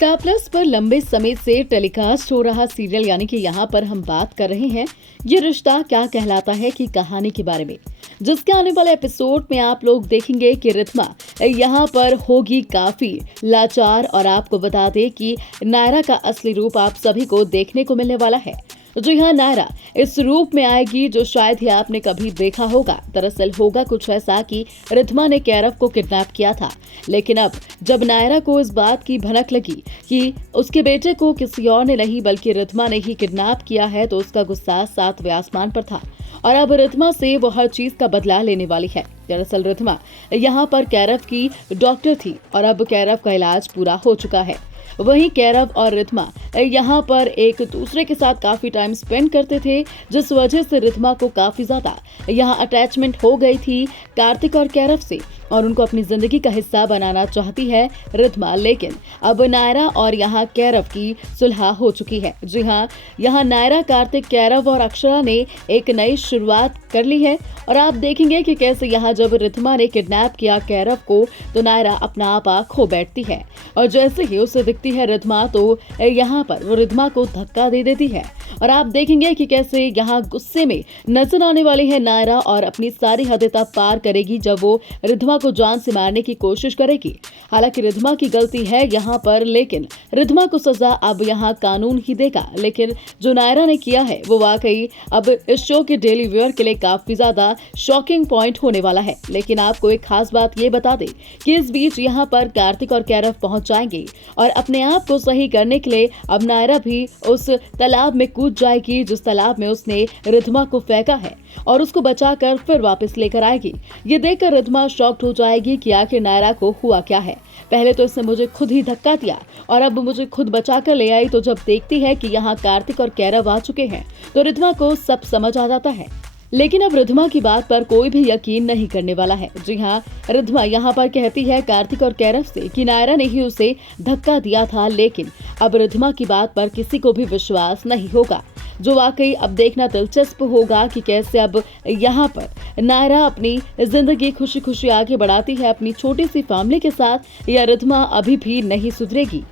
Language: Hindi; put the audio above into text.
स्टार प्लस पर लंबे समय से टेलीकास्ट हो रहा सीरियल यानी कि यहाँ पर हम बात कर रहे हैं ये रिश्ता क्या कहलाता है की कहानी के बारे में, जिसके आने वाले एपिसोड में आप लोग देखेंगे कि रिथमा यहाँ पर होगी काफी लाचार। और आपको बता दें कि नायरा का असली रूप आप सभी को देखने को मिलने वाला है। जी हाँ, नायरा इस रूप में आएगी जो शायद ही आपने कभी देखा होगा। दरअसल होगा कुछ ऐसा कि रिथमा ने कैरव को किडनैप किया था, लेकिन अब जब नायरा को इस बात की भनक लगी कि उसके बेटे को किसी और ने नहीं बल्कि रिथमा ने ही किडनैप किया है, तो उसका गुस्सा सातवें आसमान पर था और अब रिथमा से वो हर चीज का बदला लेने वाली है। दरअसल रिथमा यहाँ पर कैरव की डॉक्टर थी और अब कैरव का इलाज पूरा हो चुका है। वहीं कैरव और रिथमा यहाँ पर एक दूसरे के साथ काफी टाइम स्पेंड करते थे, जिस वजह से रिथमा को काफी ज्यादा यहाँ अटैचमेंट हो गई थी कार्तिक और कैरव से और उनको अपनी जिंदगी का हिस्सा बनाना चाहती है रिथमा। लेकिन अब नायरा और यहाँ कैरव की सुलह हो चुकी है। जी हाँ, यहाँ नायरा, कार्तिक, कैरव और अक्षरा ने एक नई शुरुआत कर ली है और आप देखेंगे कि कैसे यहाँ जब रिथमा ने किडनैप किया कैरव को तो नायरा अपना आपा खो बैठती है और जैसे ही उसे दिखती है रिथमा तो यहाँ पर वो रिथमा को धक्का दे देती है और आप देखेंगे कि कैसे यहाँ गुस्से में नजर आने वाली है नायरा और अपनी सारी हदें तब पार करेगी जब वो रिथमा को जान से मारने की कोशिश करेगी। हालांकि रिथमा की गलती है यहाँ पर, लेकिन रिथमा को सजा अब यहाँ कानून ही देगा। लेकिन जो नायरा ने किया है वो वाकई अब इस शो के डेली व्यूअर के लिए काफी ज्यादा शॉकिंग पॉइंट होने वाला है। लेकिन आपको एक खास बात ये बता दें कि इस बीच यहाँ पर कार्तिक और कैरव पहुंच जाएंगे और अपने आप को सही करने के लिए अब नायरा भी उस तालाब में कूद जाएगी जिस तालाब में उसने रिथमा को फेंका है और उसको बचाकर फिर वापस लेकर आएगी। ये देखकर रिथमा शॉक्ड हो जाएगी कि आखिर नायरा को हुआ क्या है। पहले तो इसने मुझे खुद ही धक्का दिया और अब मुझे खुद बचाकर ले आई। तो जब देखती है कि यहाँ कार्तिक और कैरव आ चुके हैं तो रिथमा को सब समझ आ जाता है। लेकिन अब रिथमा की बात पर कोई भी यकीन नहीं करने वाला है। जी हाँ, रिथमा यहाँ पर कहती है कार्तिक और कैरव से कि नायरा ने ही उसे धक्का दिया था, लेकिन अब रिथमा की बात पर किसी को भी विश्वास नहीं होगा, जो वाकई अब देखना दिलचस्प होगा कि कैसे अब यहाँ पर नायरा अपनी जिंदगी खुशी खुशी आगे बढ़ाती है अपनी छोटी सी फैमिली के साथ या रिथमा अभी भी नहीं सुधरेगी।